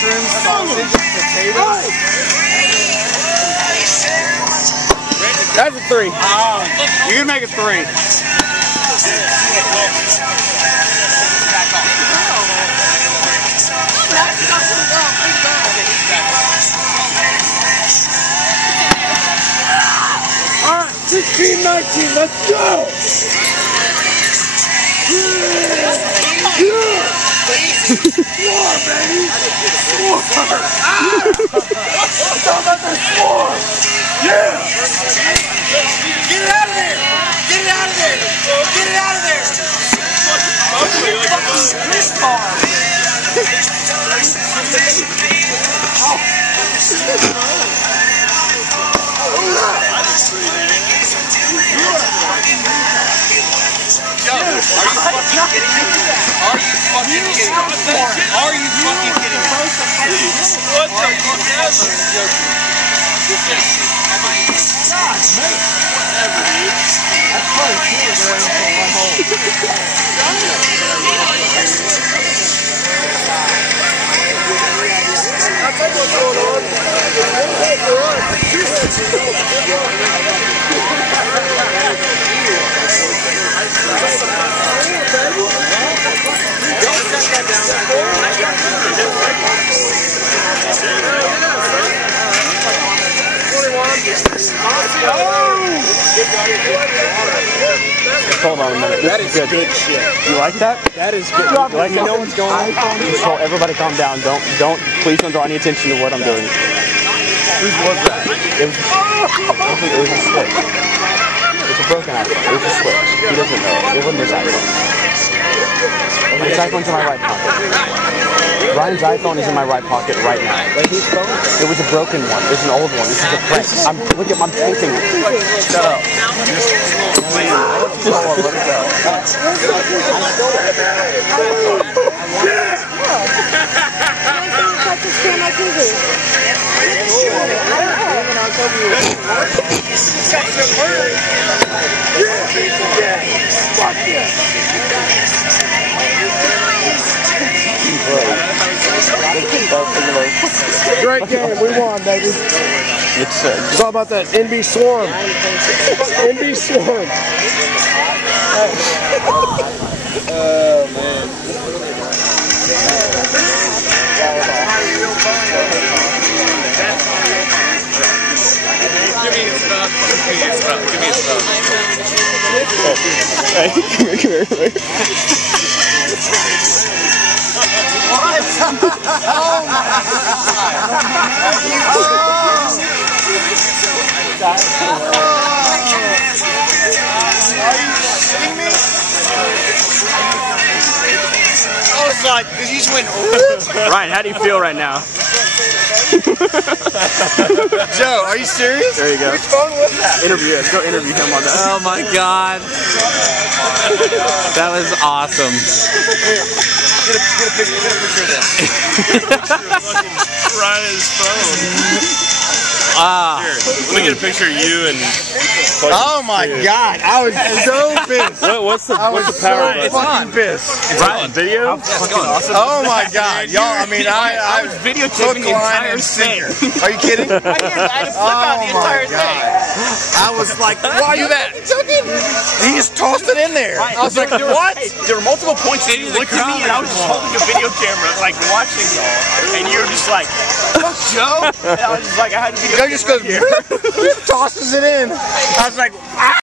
mushrooms, sausage, potatoes. That's a 3. You can make it 3. Alright, 16-19, let's go! Floor, baby! Floor! I'm talking about the floor! Yeah! Get it out of there! Get it out of there! Get it out of there! Are you fucking kidding me? Are you fucking kidding me? What the fuck ever? God, mate! Whatever, dude. That's probably cool going for one hole. I'll tell you what's going on. Hold on a minute. This is good shit. You like that? That is good. You like You know what's going on? Control. Everybody calm down. Please don't draw any attention to what I'm doing. Whose was that? It was a switch. It's a broken iPhone. It was a switch. He doesn't know. It wasn't his iPhone. His iPhone's in my right pocket. Ryan's iPhone is in my right pocket right now. It was a broken one. It's an old one. This is a prank. Look at my painting. Shut up. Just let it go. Great game, we won, baby. It's all about that NB Swarm. NB Swarm. Oh, man. Give me his stuff. Give me his stuff. Give me his stuff. Hey, come here. What? Oh my Are you kidding me? I was like, you just went. Ryan, how do you feel right now? Joe, are you serious? There you go. Which phone was that? Interview it. Go interview him on that. Oh my god. That was awesome. Get a picture of this. Ryan's phone. Here, let me get a picture of you and. Oh my god, I was so pissed. What's the power button? It's on. Pissed. It's on. Video? Fucking awesome. Oh my god, y'all, I mean, I was videotaping the entire thing. Are you kidding? I had to flip out the entire thing. I was like, why you that? He just tossed it in there. I was like, what? There were multiple points that you looked at me and I was just holding a video camera, like watching y'all, and you were just like, fuck Joe? And I was just like, I had to Joe just goes, tosses it in. I was like, ah!